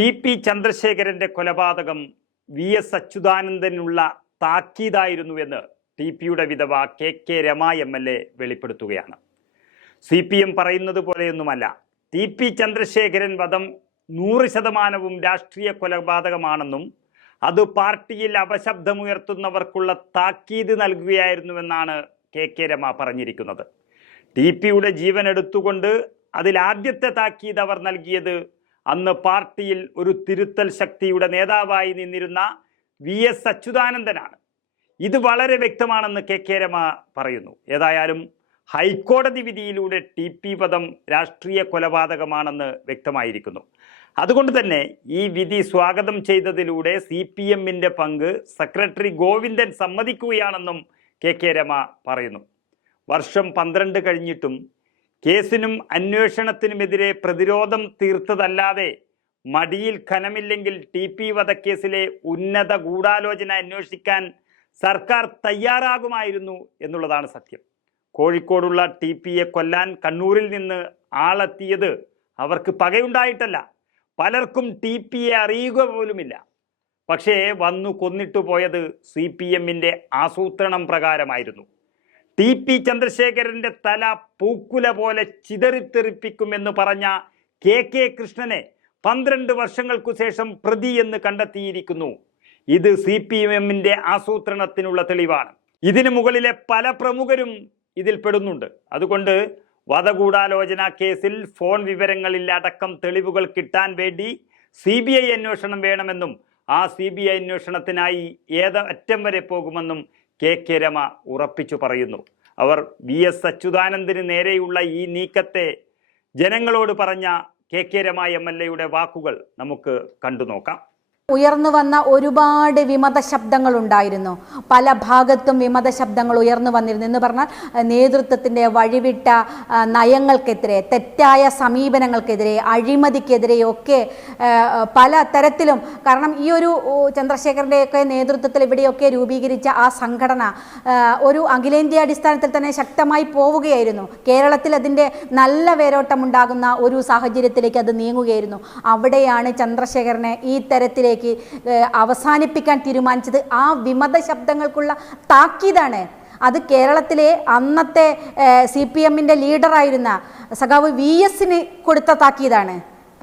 T P ചന്ദ്രശേഖരന്റെ കൊലപാതകം V S അച്യുതാനന്ദനുള്ള താക്കീതായിരുന്നുവെന്ന് ടി പിയുടെ വിധവ K K Rema M L A വെളിപ്പെടുത്തുകയാണ്. സി പി എം പറയുന്നത് പോലെയൊന്നുമല്ല. ടി പി ചന്ദ്രശേഖരൻ വധം നൂറ് ശതമാനവും രാഷ്ട്രീയ കൊലപാതകമാണെന്നും അത് പാർട്ടിയിൽ അപശബ്ദമുയർത്തുന്നവർക്കുള്ള താക്കീത് നൽകുകയായിരുന്നുവെന്നാണ് കെ കെ രമ പറഞ്ഞിരിക്കുന്നത്. ടി പിയുടെ ജീവൻ എടുത്തുകൊണ്ട് അതിൽ ആദ്യത്തെ താക്കീത് അവർ നൽകിയത് അന്ന് പാർട്ടിയിൽ ഒരു തിരുത്തൽ ശക്തിയുടെ നേതാവായി നിന്നിരുന്ന വി എസ് അച്യുതാനന്ദനാണ്. ഇത് വളരെ വ്യക്തമാണെന്ന് കെ കെ രമ പറയുന്നു. ഏതായാലും ഹൈക്കോടതി വിധിയിലൂടെ ടി പി പദം രാഷ്ട്രീയ കൊലപാതകമാണെന്ന് വ്യക്തമായിരിക്കുന്നു. അതുകൊണ്ട് തന്നെ ഈ വിധി സ്വാഗതം ചെയ്തതിലൂടെ സി പി എമ്മിന്റെ പങ്ക് സെക്രട്ടറി ഗോവിന്ദൻ സമ്മതിക്കുകയാണെന്നും കെ കെ രമ പറയുന്നു. വർഷം പന്ത്രണ്ട് കഴിഞ്ഞിട്ടും കേസിനും അന്വേഷണത്തിനുമെതിരെ പ്രതിരോധം തീർത്തതല്ലാതെ മടിയിൽ ഖനമില്ലെങ്കിൽ ടി പി വധക്കേസിലെ ഉന്നത ഗൂഢാലോചന അന്വേഷിക്കാൻ സർക്കാർ തയ്യാറാകുമായിരുന്നു എന്നുള്ളതാണ് സത്യം. കോഴിക്കോടുള്ള ടി പിയെ കൊല്ലാൻ കണ്ണൂരിൽ നിന്ന് ആളെത്തിയത് അവർക്ക് പകയുണ്ടായിട്ടല്ല. പലർക്കും ടി പിയെ അറിയുക പോലുമില്ല. പക്ഷേ വന്നു കൊന്നിട്ടു പോയത് സി പി എമ്മിന്റെ ആസൂത്രണം പ്രകാരമായിരുന്നു. ടി പി ചന്ദ്രശേഖരന്റെ തല പൂക്കുല പോലെ ചിതറിത്തെറിപ്പിക്കുമെന്ന് പറഞ്ഞ കെ കെ കൃഷ്ണനെ പന്ത്രണ്ട് വർഷങ്ങൾക്കു ശേഷം പ്രതി എന്ന് കണ്ടെത്തിയിരിക്കുന്നു. ഇത് സി പി എമ്മിന്റെ ആസൂത്രണത്തിനുള്ള തെളിവാണ്. ഇതിനു മുകളിലെ പല പ്രമുഖരും ഇതിൽ പെടുന്നുണ്ട്. അതുകൊണ്ട് വധഗൂഢാലോചന കേസിൽ ഫോൺ വിവരങ്ങളിൽ അടക്കം തെളിവുകൾ കിട്ടാൻ വേണ്ടി സി ബി ഐ അന്വേഷണം വേണമെന്നും ആ സി ബി ഐ അന്വേഷണത്തിനായി ഏത് അറ്റം വരെ പോകുമെന്നും കെ കെ രമ ഉറപ്പിച്ചു പറയുന്നു. അവർ വി എസ് അച്യുതാനന്ദന് നേരെയുള്ള ഈ നീക്കത്തെ ജനങ്ങളോട് പറഞ്ഞ K K Rema M L എയുടെ വാക്കുകൾ നമുക്ക് കണ്ടു നോക്കാം ഉയർന്നു വന്ന ഒരുപാട് വിമത ശബ്ദങ്ങൾ ഉണ്ടായിരുന്നു. പല ഭാഗത്തും വിമത ശബ്ദങ്ങൾ ഉയർന്നു വന്നിരുന്നു. എന്ന് പറഞ്ഞാൽ നേതൃത്വത്തിന്റെ വഴിവിട്ട നയങ്ങൾക്കെതിരെ തെറ്റായ സമീപനങ്ങൾക്കെതിരെ അഴിമതിക്കെതിരെയൊക്കെ പല തരത്തിലും കാരണം ഈ ഒരു ചന്ദ്രശേഖരന്റെയൊക്കെ നേതൃത്വത്തിൽ ഇവിടെയൊക്കെ രൂപീകരിച്ച ആ സംഘടന ഒരു അഖിലേന്ത്യാ അടിസ്ഥാനത്തിൽ തന്നെ ശക്തമായി പോവുകയായിരുന്നു. കേരളത്തിൽ അതിന്റെ നല്ല വേരോട്ടമുണ്ടാകുന്ന ഒരു സാഹചര്യത്തിലേക്ക് അത് നീങ്ങുകയായിരുന്നു. അവിടെയാണ് ചന്ദ്രശേഖരനെ ഈ തരത്തിലേക്ക് ഏഹ് അവസാനിപ്പിക്കാൻ തീരുമാനിച്ചത്. ആ വിമത ശബ്ദങ്ങൾക്കുള്ള താക്കീതാണ്. അത് കേരളത്തിലെ അന്നത്തെ സി പി എമ്മിന്റെ ലീഡറായിരുന്ന സഖാവ് വി എസിന് കൊടുത്ത താക്കീതാണ്.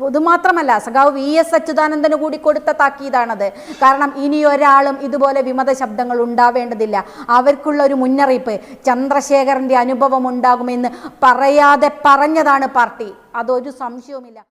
ഇതുമാത്രമല്ല സഖാവ് വി എസ് അച്യുതാനന്ദന് കൂടി കൊടുത്ത താക്കീതാണത്. കാരണം ഇനി ഒരാളും ഇതുപോലെ വിമത ശബ്ദങ്ങൾ ഉണ്ടാവേണ്ടതില്ല. അവർക്കുള്ള ഒരു മുന്നറിയിപ്പ് ചന്ദ്രശേഖരന്റെ അനുഭവം ഉണ്ടാകുമെന്ന് പറയാതെ പറഞ്ഞതാണ് പാർട്ടി. അതൊരു സംശയവുമില്ല.